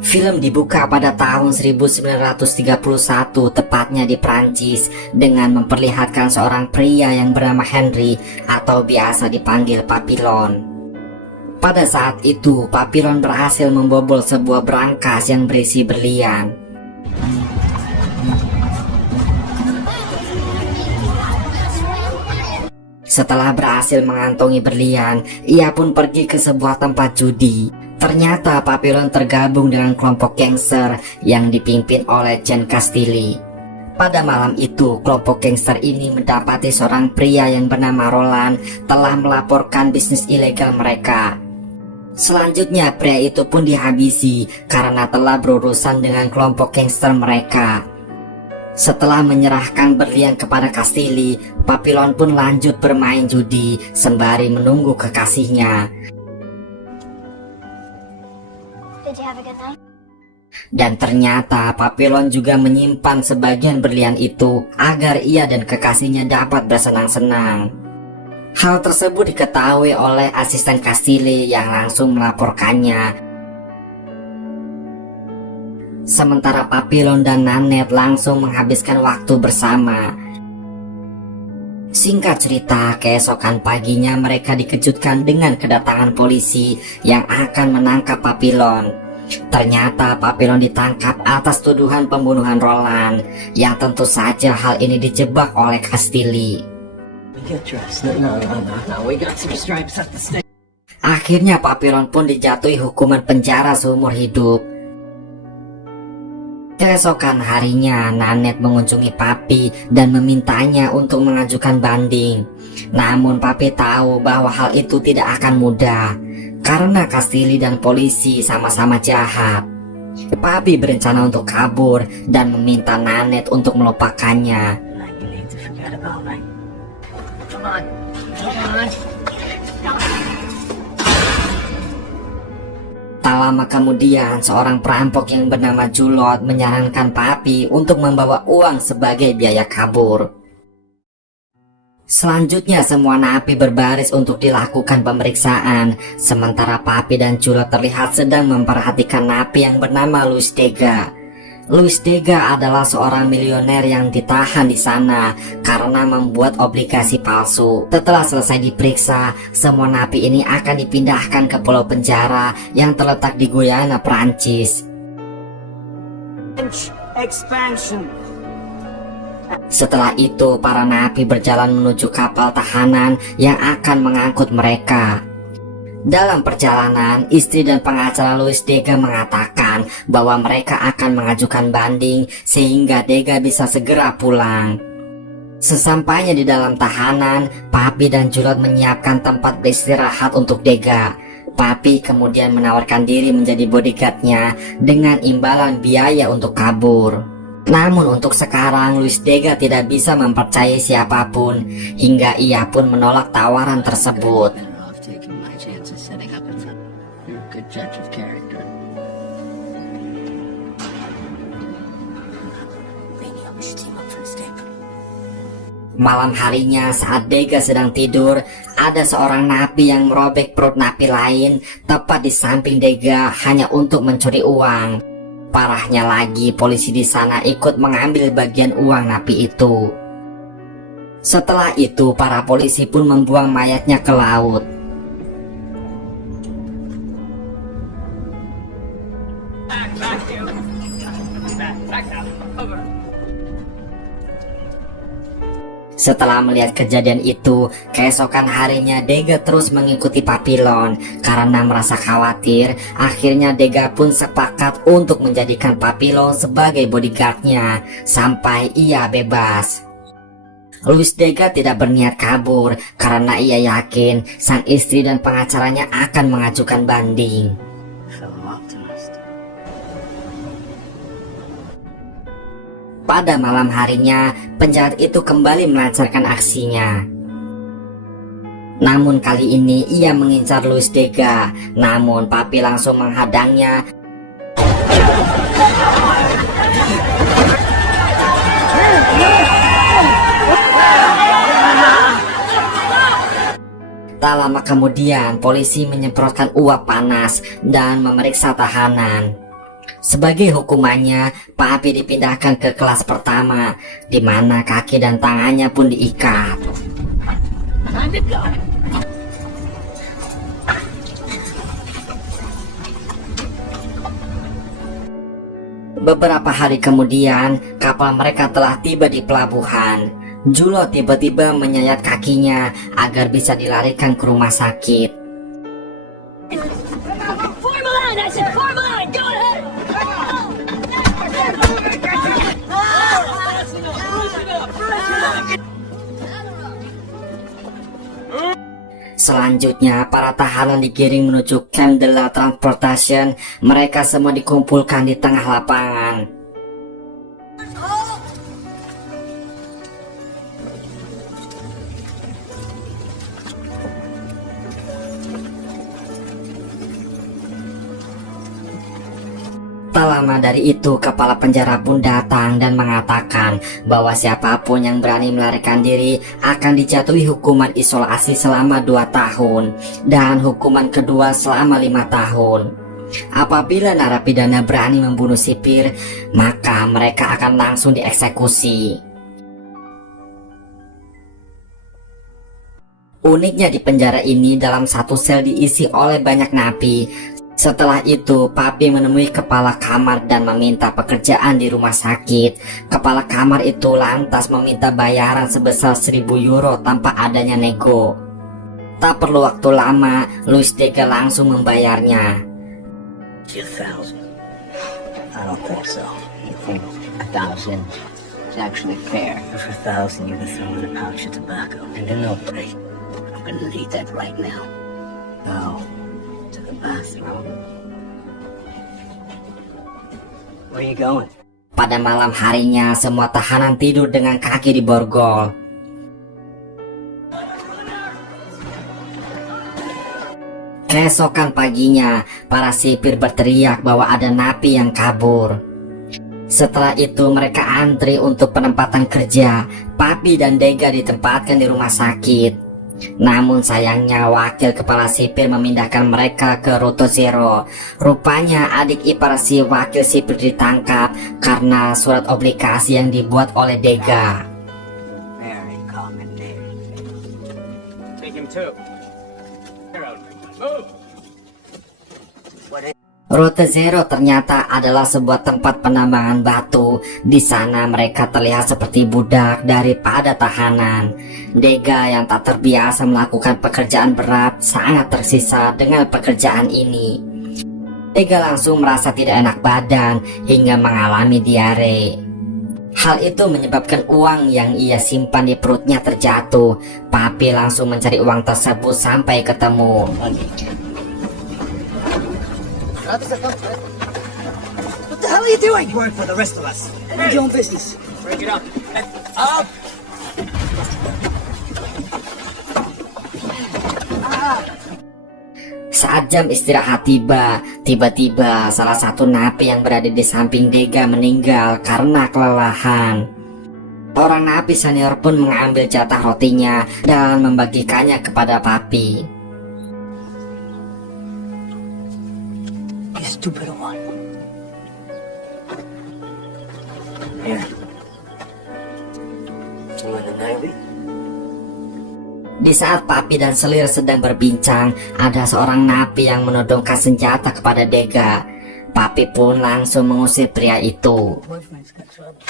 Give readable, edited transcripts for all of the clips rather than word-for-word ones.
Film dibuka pada tahun 1931, tepatnya di Prancis, dengan memperlihatkan seorang pria yang bernama Henry atau biasa dipanggil Papillon. Pada saat itu, Papillon berhasil membobol sebuah brankas yang berisi berlian. Setelah berhasil mengantongi berlian, ia pun pergi ke sebuah tempat judi. Ternyata Papillon tergabung dengan kelompok gangster yang dipimpin oleh Jean Castelli. Pada malam itu, kelompok gangster ini mendapati seorang pria yang bernama Roland telah melaporkan bisnis ilegal mereka. Selanjutnya, pria itu pun dihabisi karena telah berurusan dengan kelompok gangster mereka. Setelah menyerahkan berlian kepada Castelli, Papillon pun lanjut bermain judi sembari menunggu kekasihnya. Dan ternyata Papillon juga menyimpan sebagian berlian itu agar ia dan kekasihnya dapat bersenang-senang. Hal tersebut diketahui oleh asisten Castelli yang langsung melaporkannya. Sementara Papillon dan Nanette langsung menghabiskan waktu bersama. Singkat cerita, keesokan paginya mereka dikejutkan dengan kedatangan polisi yang akan menangkap Papillon. Ternyata Papillon ditangkap atas tuduhan pembunuhan Roland, yang tentu saja hal ini dijebak oleh Castelli. Akhirnya Papillon pun dijatuhi hukuman penjara seumur hidup. Keesokan harinya, Nanette mengunjungi Papi dan memintanya untuk mengajukan banding. Namun Papi tahu bahwa hal itu tidak akan mudah, karena Castelli dan polisi sama-sama jahat. Papi berencana untuk kabur dan meminta Nanette untuk melupakannya. Tak lama kemudian, seorang perampok yang bernama Julot menyarankan Papi untuk membawa uang sebagai biaya kabur. Selanjutnya semua napi berbaris untuk dilakukan pemeriksaan, sementara Papi dan Julot terlihat sedang memperhatikan napi yang bernama Louis Degas. Louis Degas adalah seorang milioner yang ditahan di sana karena membuat obligasi palsu. Setelah selesai diperiksa, semua napi ini akan dipindahkan ke pulau penjara yang terletak di Guyana, Prancis. Setelah itu, para napi berjalan menuju kapal tahanan yang akan mengangkut mereka. Dalam perjalanan, istri dan pengacara Louis Degas mengatakan bahwa mereka akan mengajukan banding sehingga Degas bisa segera pulang. Sesampainya di dalam tahanan, Papi dan Julot menyiapkan tempat beristirahat untuk Degas. Papi kemudian menawarkan diri menjadi bodyguardnya dengan imbalan biaya untuk kabur. Namun untuk sekarang, Louis Degas tidak bisa mempercayai siapapun, hingga ia pun menolak tawaran tersebut. Malam harinya saat Degas sedang tidur, ada seorang napi yang merobek perut napi lain tepat di samping Degas hanya untuk mencuri uang. Parahnya lagi, polisi di sana ikut mengambil bagian uang napi itu. Setelah itu, para polisi pun membuang mayatnya ke laut. Setelah melihat kejadian itu, keesokan harinya Degas terus mengikuti Papillon. Karena merasa khawatir, akhirnya Degas pun sepakat untuk menjadikan Papillon sebagai bodyguardnya sampai ia bebas. Louis Degas tidak berniat kabur karena ia yakin sang istri dan pengacaranya akan mengajukan banding. Pada malam harinya, penjahat itu kembali melancarkan aksinya. Namun kali ini ia mengincar Louis Degas, namun Papi langsung menghadangnya. Tak lama kemudian, polisi menyemprotkan uap panas dan memeriksa tahanan. Sebagai hukumannya, Papi dipindahkan ke kelas pertama, di mana kaki dan tangannya pun diikat. Beberapa hari kemudian, kapal mereka telah tiba di pelabuhan. Julo tiba-tiba menyayat kakinya agar bisa dilarikan ke rumah sakit. Selanjutnya, para tahanan digiring menuju Camp de la Transportation. Mereka semua dikumpulkan di tengah lapangan. Tak lama dari itu, kepala penjara pun datang dan mengatakan bahwa siapapun yang berani melarikan diri akan dijatuhi hukuman isolasi selama 2 tahun dan hukuman kedua selama 5 tahun. Apabila narapidana berani membunuh sipir, maka mereka akan langsung dieksekusi. Uniknya di penjara ini dalam satu sel diisi oleh banyak napi. Setelah itu, Papi menemui kepala kamar dan meminta pekerjaan di rumah sakit. Kepala kamar itu lantas meminta bayaran sebesar 1.000 euro tanpa adanya nego. Tak perlu waktu lama, Luis Dega langsung membayarnya. 2,000. I don't think so. You think 1,000 is actually fair? For 1,000, you can throw in a pouch of tobacco and a note break. I'm gonna need that right now. Go to the bathroom. Where you going? Pada malam harinya, semua tahanan tidur dengan kaki di borgol. Keesokan paginya, para sipir berteriak bahwa ada napi yang kabur. Setelah itu mereka antri untuk penempatan kerja. Papi dan Dega ditempatkan di rumah sakit. Namun sayangnya wakil kepala sipir memindahkan mereka ke Roto Zero. Rupanya adik ipar si wakil sipir ditangkap karena surat obligasi yang dibuat oleh Dega. Very common name. Take him too. Move! Rote Zero ternyata adalah sebuah tempat penambangan batu. Di sana mereka terlihat seperti budak daripada tahanan. Dega yang tak terbiasa melakukan pekerjaan berat sangat tersisa dengan pekerjaan ini. Dega langsung merasa tidak enak badan hingga mengalami diare. Hal itu menyebabkan uang yang ia simpan di perutnya terjatuh. Papi langsung mencari uang tersebut sampai ketemu. What the hell are you doing? Work for the rest of us. Mind your own business. Break it up. Up! Saat jam istirahat tiba, tiba-tiba salah satu napi yang berada di samping Dega meninggal karena kelelahan. Orang napi senior pun mengambil jatah rotinya dan membagikannya kepada Papi. You stupid one. Here. You want the Navy? Di saat Papi dan Selir sedang berbincang, ada seorang napi yang menodongkan senjata kepada Dega. Papi pun langsung mengusir pria itu. Boyfriend's got trouble.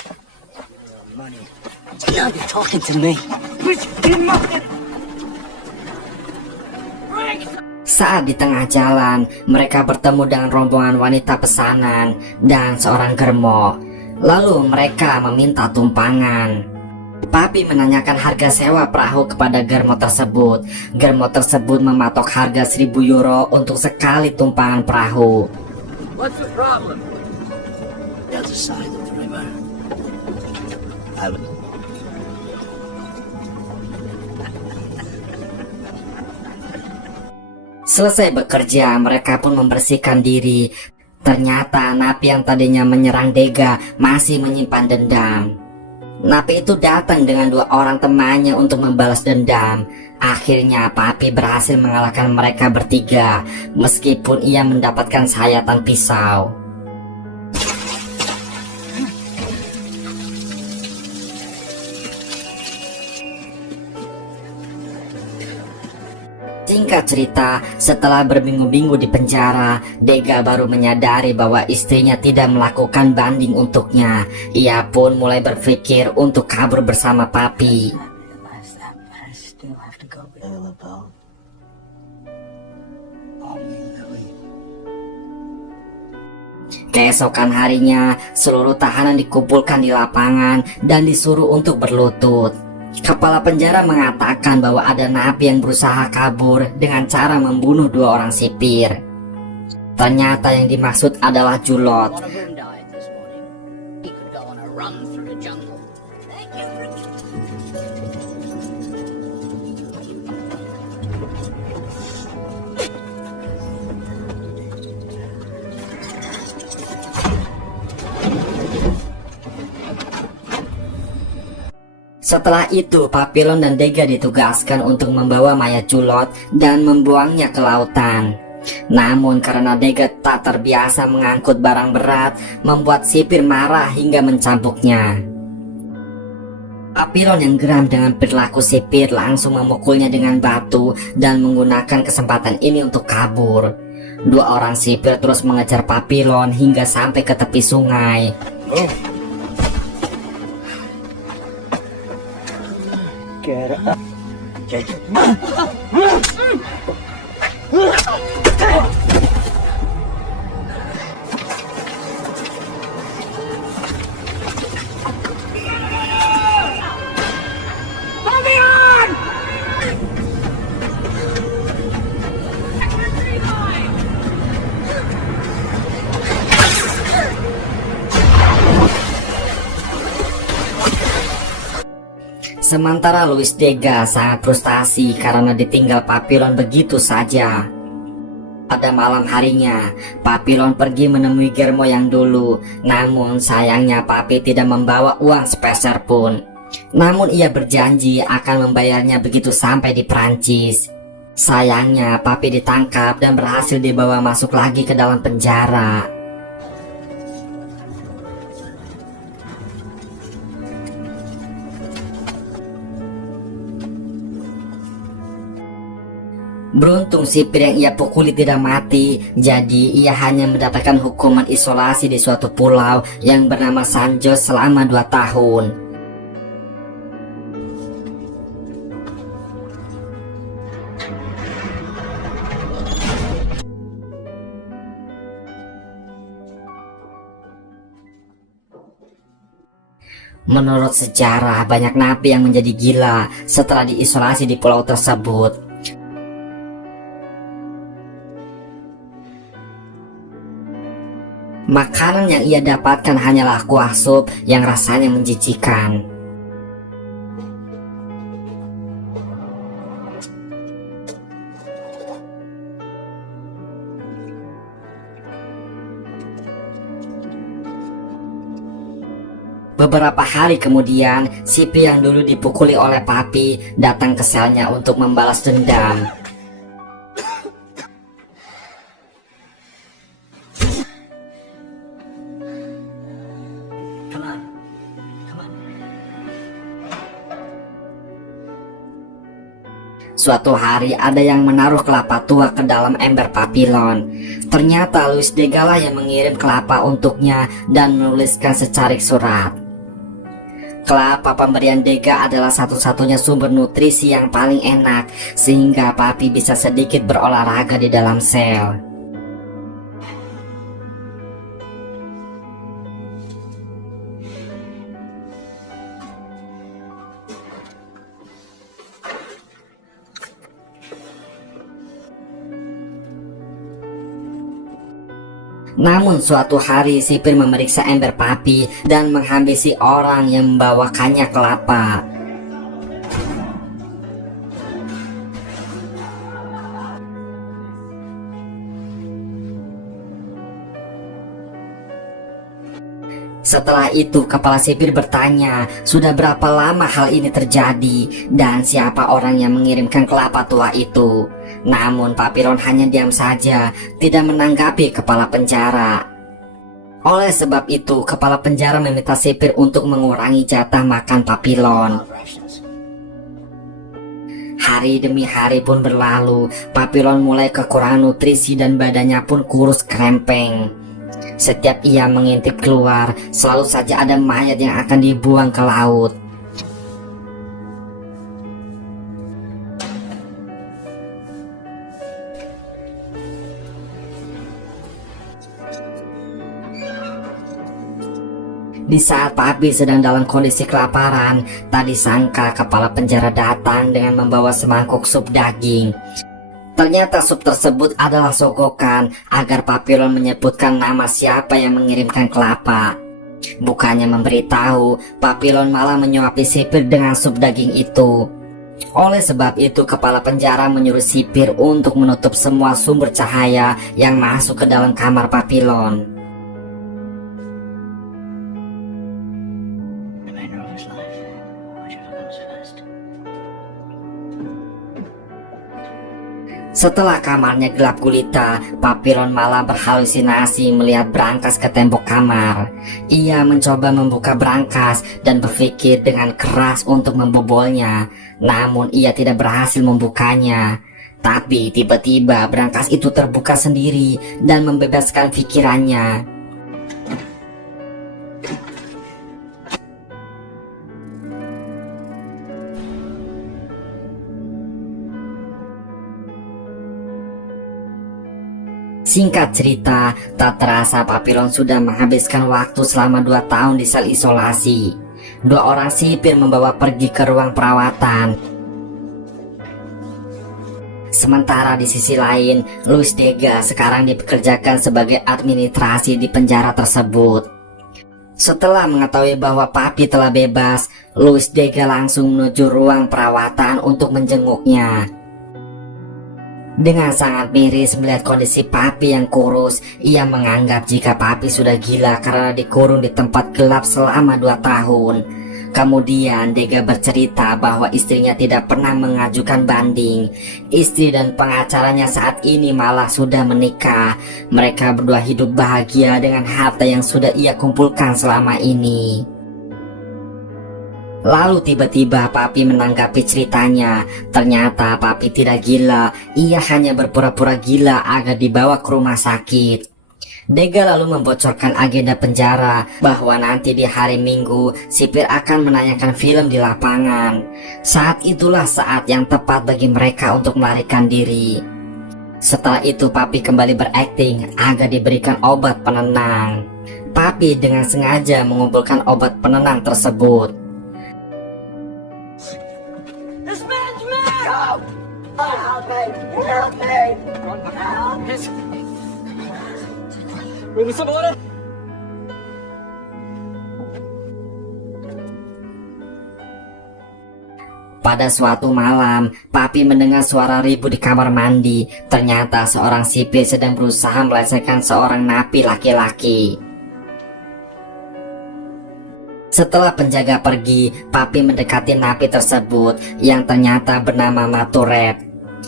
Money. Now you're talking to me. Saat di tengah jalan, mereka bertemu dengan rombongan wanita pesanan dan seorang germo. Lalu mereka meminta tumpangan. Papi menanyakan harga sewa perahu kepada germo tersebut. Germo tersebut mematok harga 1.000 euro untuk sekali tumpangan perahu. What's the problem? The other side of the river. I would... Selesai bekerja, mereka pun membersihkan diri. Ternyata napi yang tadinya menyerang Dega masih menyimpan dendam. Napi itu datang dengan 2 orang temannya untuk membalas dendam. Akhirnya Papi berhasil mengalahkan mereka bertiga, meskipun ia mendapatkan sayatan pisau. Singkat cerita, setelah berminggu-minggu di penjara, Dega baru menyadari bahwa istrinya tidak melakukan banding untuknya. Ia pun mulai berpikir untuk kabur bersama Papi. I still have to go with Lilibel. Oh, Lily. Keesokan harinya, seluruh tahanan dikumpulkan di lapangan dan disuruh untuk berlutut. Kepala penjara mengatakan bahwa ada napi yang berusaha kabur dengan cara membunuh 2 orang sipir. Ternyata yang dimaksud adalah Julot. One of them died this morning. He could go on a run through the jungle. Thank you for... Setelah itu, Papillon dan Dega ditugaskan untuk membawa mayat Julot dan membuangnya ke lautan. Namun karena Dega tak terbiasa mengangkut barang berat, membuat sipir marah hingga mencambuknya. Papillon yang geram dengan perilaku sipir langsung memukulnya dengan batu dan menggunakan kesempatan ini untuk kabur. 2 orang sipir terus mengejar Papillon hingga sampai ke tepi sungai. Get up. Sementara Luis Dega sangat frustasi karena ditinggal Papillon begitu saja. Pada malam harinya, Papillon pergi menemui Germo yang dulu. Namun sayangnya Papi tidak membawa uang sepeser pun. Namun ia berjanji akan membayarnya begitu sampai di Prancis. Sayangnya Papi ditangkap dan berhasil dibawa masuk lagi ke dalam penjara. Beruntung sipir yang ia pukuli tidak mati, jadi ia hanya mendapatkan hukuman isolasi di suatu pulau yang bernama San Jose selama 2 tahun. Menurut sejarah, banyak napi yang menjadi gila setelah diisolasi di pulau tersebut. Makanan yang ia dapatkan hanyalah kuah sup yang rasanya menjijikan. Beberapa hari kemudian, sipir yang dulu dipukuli oleh Papi datang ke selnya untuk membalas dendam. Suatu hari ada yang menaruh kelapa tua ke dalam ember Papillon. Ternyata Luis Dega lah yang mengirim kelapa untuknya dan menuliskan secarik surat. Kelapa pemberian Dega adalah satu-satunya sumber nutrisi yang paling enak, sehingga Papi bisa sedikit berolahraga di dalam sel. Namun suatu hari sipir memeriksa ember Papi dan menghabisi orang yang membawakannya kelapa. Setelah itu kepala sipir bertanya, sudah berapa lama hal ini terjadi dan siapa orang yang mengirimkan kelapa tua itu. Namun Papillon hanya diam saja, tidak menanggapi kepala penjara. Oleh sebab itu, kepala penjara meminta sipir untuk mengurangi jatah makan Papillon. Hari demi hari pun berlalu, Papillon mulai kekurangan nutrisi dan badannya pun kurus krempeng. Setiap ia mengintip keluar, selalu saja ada mayat yang akan dibuang ke laut. Di saat Papi sedang dalam kondisi kelaparan, tak disangka kepala penjara datang dengan membawa semangkuk sup daging. Ternyata sup tersebut adalah sogokan agar Papillon menyebutkan nama siapa yang mengirimkan kelapa. Bukannya memberitahu, Papillon malah menyuapi sipir dengan sup daging itu. Oleh sebab itu, kepala penjara menyuruh sipir untuk menutup semua sumber cahaya yang masuk ke dalam kamar Papillon. Setelah kamarnya gelap gulita, Papillon malah berhalusinasi melihat brankas ke tembok kamar. Ia mencoba membuka brankas dan berpikir dengan keras untuk membobolnya, namun ia tidak berhasil membukanya. Tapi tiba-tiba brankas itu terbuka sendiri dan membebaskan pikirannya. Singkat cerita, tak terasa Papillon sudah menghabiskan waktu selama 2 tahun di sel isolasi. 2 orang sipir membawa pergi ke ruang perawatan. Sementara di sisi lain, Luis Dega sekarang dipekerjakan sebagai administrasi di penjara tersebut. Setelah mengetahui bahwa Papi telah bebas, Luis Dega langsung menuju ruang perawatan untuk menjenguknya. Dengan sangat miris melihat kondisi Papi yang kurus, ia menganggap jika Papi sudah gila karena dikurung di tempat gelap selama 2 tahun. Kemudian Dega bercerita bahwa istrinya tidak pernah mengajukan banding. Istri dan pengacaranya saat ini malah sudah menikah. Mereka berdua hidup bahagia dengan harta yang sudah ia kumpulkan selama ini. Lalu tiba-tiba Papi menanggapi ceritanya. Ternyata Papi tidak gila, ia hanya berpura-pura gila agar dibawa ke rumah sakit. Dega lalu membocorkan agenda penjara bahwa nanti di hari Minggu sipir akan menayangkan film di lapangan. Saat itulah saat yang tepat bagi mereka untuk melarikan diri. Setelah itu Papi kembali berakting agar diberikan obat penenang. Papi dengan sengaja mengumpulkan obat penenang tersebut. This man's mad! Help! Help me! Help me! Help! Pada suatu malam, Papi mendengar suara ribut di kamar mandi. Ternyata seorang sipir sedang berusaha melecehkan seorang napi laki-laki. Setelah penjaga pergi, Papi mendekati napi tersebut yang ternyata bernama Maturet.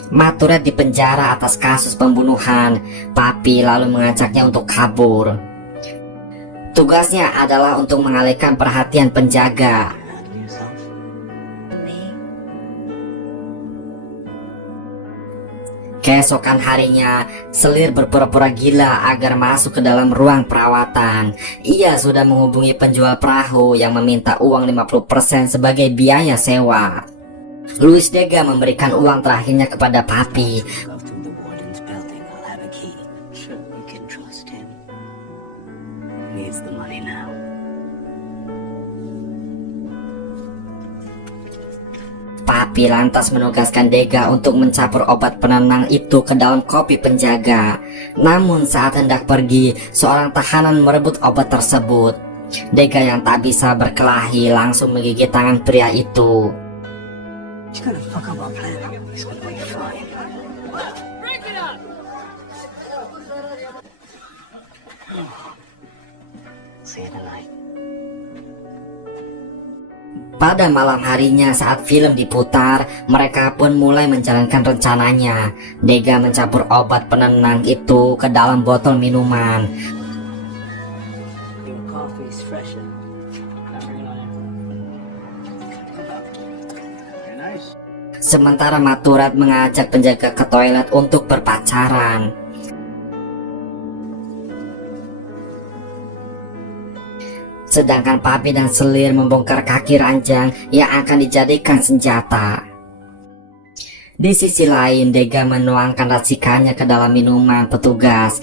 Maturet dipenjara atas kasus pembunuhan. Papi lalu mengajaknya untuk kabur. Tugasnya adalah untuk mengalihkan perhatian penjaga. Keesokan harinya, Selir berpura-pura gila agar masuk ke dalam ruang perawatan. Ia sudah menghubungi penjual perahu yang meminta uang 50% sebagai biaya sewa. Luis Dega memberikan uang terakhirnya kepada Papi. Go through the warden's building. I'll have a key. Sure, you can trust him. Needs the money now. Papi lantas menugaskan Dega untuk mencampur obat penenang itu ke dalam kopi penjaga. Namun saat hendak pergi, seorang tahanan merebut obat tersebut. Dega yang tak bisa berkelahi langsung menggigit tangan pria itu. He's gonna fuck up our plan. He's gonna be fine. Break it up! See you tonight. Pada malam harinya saat film diputar, mereka pun mulai menjalankan rencananya. Dega mencampur obat penenang itu ke dalam botol minuman. Your coffee's fresher. Very nice. Sementara Maturet mengajak penjaga ke toilet untuk berpacaran. Sedangkan Papi dan Selir membongkar kaki ranjang yang akan dijadikan senjata. Di sisi lain, Dega menuangkan racikannya ke dalam minuman petugas.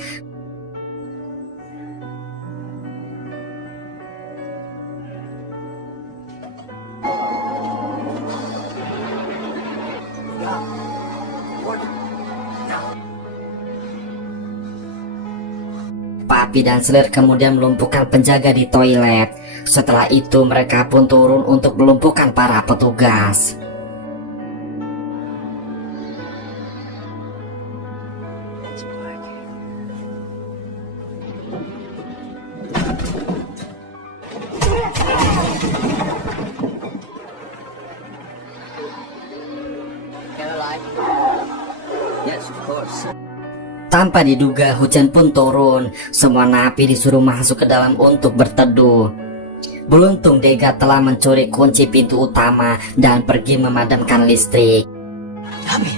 Papi dan Selir kemudian melumpuhkan penjaga di toilet. Setelah itu mereka pun turun untuk melumpuhkan para petugas. Yes, of course. Tanpa diduga hujan pun turun. Semua napi disuruh masuk ke dalam untuk berteduh. Beruntung Dega telah mencuri kunci pintu utama dan pergi memadamkan listrik. Tommy,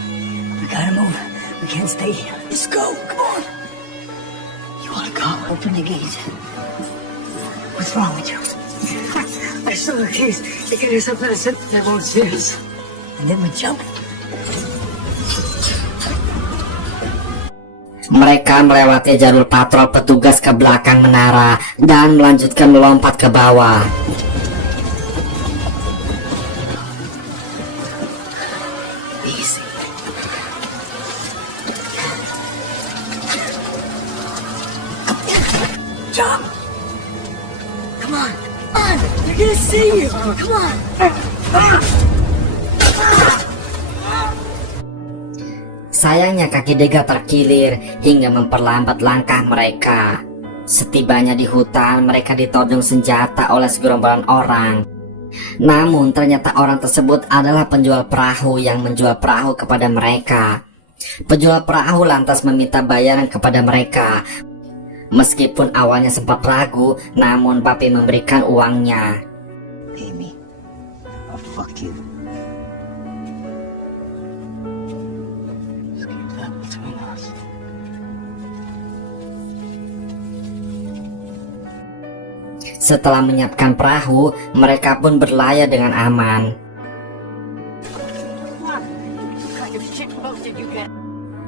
we gotta move. We can't stay here. Let's go. Come on. You wanna go? Open the gate. What's wrong with you? I saw the keys. They get us up in a set. They won't see us. And then we jump. Mereka melewati jalur patrol petugas ke belakang menara dan melanjutkan melompat ke bawah. Easy. Jump. Come on. Come on. They're gonna see you. Come on. Sayangnya kaki Dega terkilir hingga memperlambat langkah mereka. Setibanya di hutan, mereka ditodong senjata oleh segerombolan orang. Namun ternyata orang tersebut adalah penjual perahu yang menjual perahu kepada mereka. Penjual perahu lantas meminta bayaran kepada mereka. Meskipun awalnya sempat ragu, namun Papi memberikan uangnya. Amy, I'll fuck you. Just keep that between us. Setelah menyiapkan perahu, mereka pun berlayar dengan aman.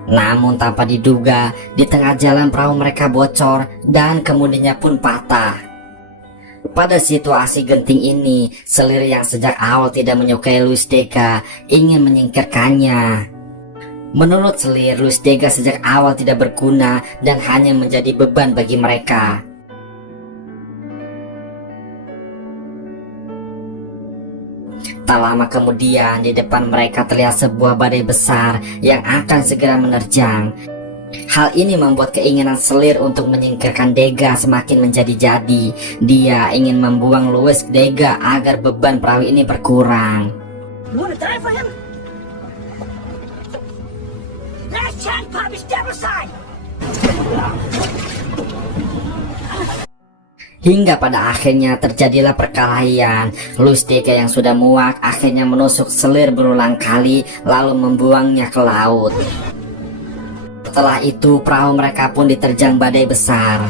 Namun tanpa diduga, di tengah jalan perahu mereka bocor dan kemudiannya pun patah. Pada situasi genting ini, Selir yang sejak awal tidak menyukai Luis Dega ingin menyingkirkannya. Menurut Selir, Luis Dega sejak awal tidak berguna dan hanya menjadi beban bagi mereka. Tak lama kemudian, di depan mereka terlihat sebuah badai besar yang akan segera menerjang. Hal ini membuat keinginan Selir untuk menyingkirkan Dega semakin menjadi-jadi. Dia ingin membuang Luis Dega agar beban perahu ini berkurang. You wanna die for him? Last chance, Poppy, step aside! Hingga pada akhirnya terjadilah perkelahian. Luis Dega yang sudah muak akhirnya menusuk Selir berulang kali lalu membuangnya ke laut. Setelah itu perahu mereka pun diterjang badai besar.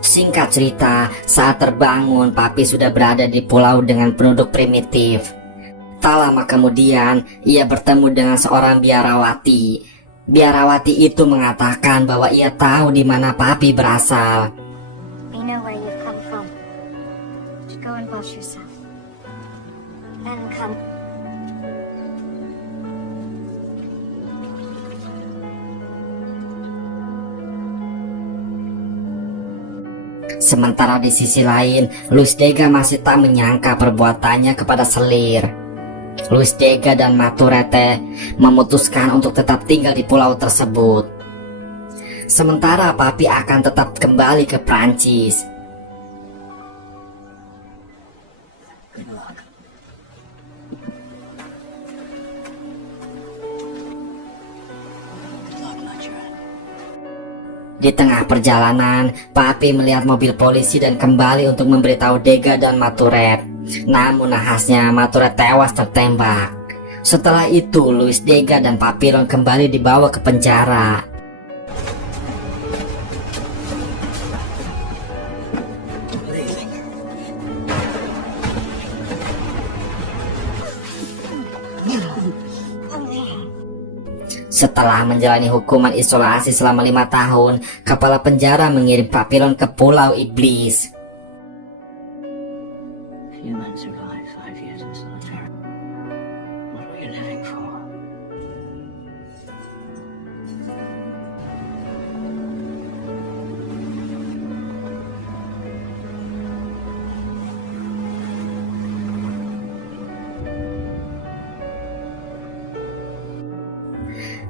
Singkat cerita, saat terbangun, Papi sudah berada di pulau dengan penduduk primitif. Tak lama kemudian, ia bertemu dengan seorang biarawati. Biarawati itu mengatakan bahwa ia tahu di mana Papi berasal. We know where you've come from. Just go and wash yourself. Then come. Sementara di sisi lain, Luis Dega masih tak menyangka perbuatannya kepada Selir. Luis Dega dan Maturete memutuskan untuk tetap tinggal di pulau tersebut. Sementara Papi akan tetap kembali ke Prancis. Good luck. Good luck, Nigel. Di tengah perjalanan, Papi melihat mobil polisi dan kembali untuk memberitahu Dega dan Maturet. Namun nahasnya Maturet tewas tertembak. Setelah itu, Louis, Dega, dan Papillon kembali dibawa ke penjara. Setelah menjalani hukuman isolasi selama 5 tahun, kepala penjara mengirim Papillon ke Pulau Iblis. Few men survive 5 years in solitary. What were you living for?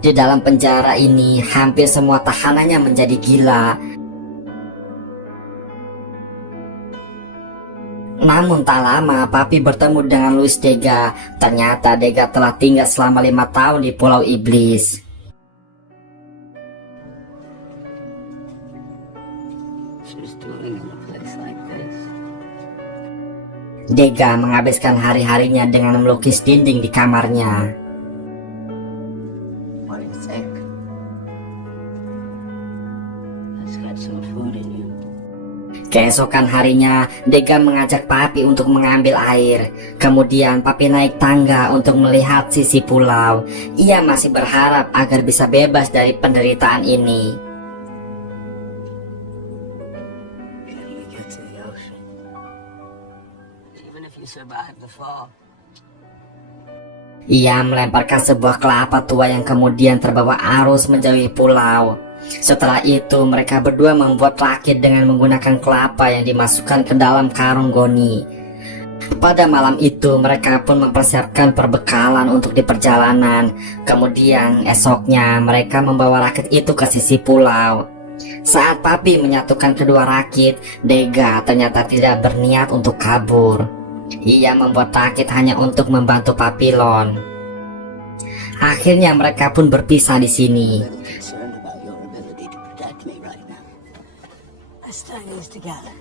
Di dalam penjara ini, hampir semua tahanannya menjadi gila. Namun tak lama, Papi bertemu dengan Louis Dega. Ternyata Dega telah tinggal selama 5 tahun di Pulau Iblis. She's doing in a place like this. Dega menghabiskan hari-harinya dengan melukis dinding di kamarnya. What do you think? Let's get some food in you. Keesokan harinya, Dega mengajak Papi untuk mengambil air. Kemudian Papi naik tangga untuk melihat sisi pulau. Ia masih berharap agar bisa bebas dari penderitaan ini. Can you get to the ocean? Even if you survive the fall. Ia melemparkan sebuah kelapa tua yang kemudian terbawa arus menjauhi pulau. Setelah itu, mereka berdua membuat rakit dengan menggunakan kelapa yang dimasukkan ke dalam karung goni. Pada malam itu, mereka pun mempersiapkan perbekalan untuk di perjalanan. Kemudian esoknya, mereka membawa rakit itu ke sisi pulau. Saat Papi menyatukan kedua rakit, Dega ternyata tidak berniat untuk kabur. Ia membuat rakit hanya untuk membantu Papillon. Akhirnya mereka pun berpisah di sini. Concerned about your ability to protect me right now. Let's tie these together.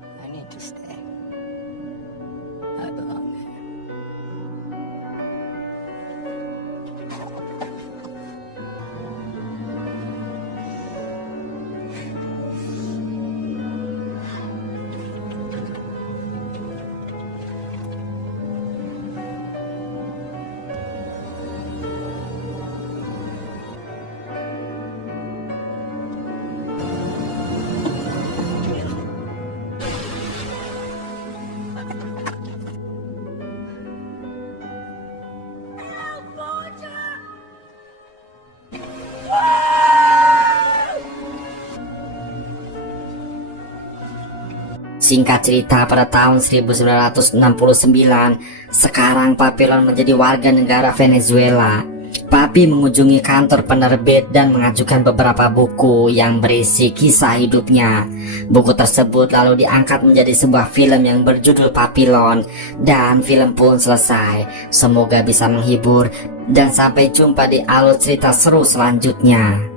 I need to stay. I belong here. Singkat cerita, pada tahun 1969, sekarang Papillon menjadi warga negara Venezuela. Papi mengunjungi kantor penerbit dan mengajukan beberapa buku yang berisi kisah hidupnya. Buku tersebut lalu diangkat menjadi sebuah film yang berjudul Papillon, dan film pun selesai. Semoga bisa menghibur, dan sampai jumpa di alur cerita seru selanjutnya.